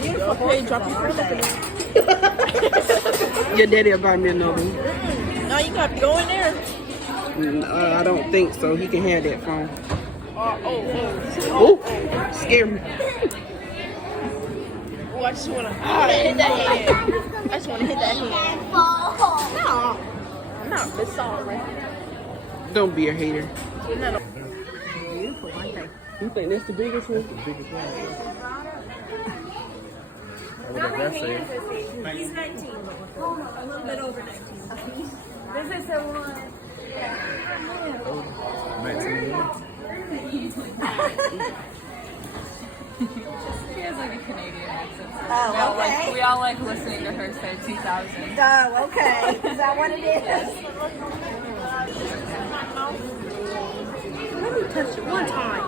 beautiful. Okay, drop your phone up in there. Your daddy will buy me another one. No, you got to go in there. I don't think so. He can have that phone. Oh. Scare me. Oh, I just want to hit that hand. I just want to hit that hand. No. Not this all right. Don't be a hater. No. Beautiful, aren't they? You think that's the biggest one? The biggest one. What does that say? He's 19. A little bit over 19. This is the one. 19. She has like a Canadian accent. So Oh, okay. we all like listening to her say 2000. Oh, okay. Is that what it is? Let me touch it one time.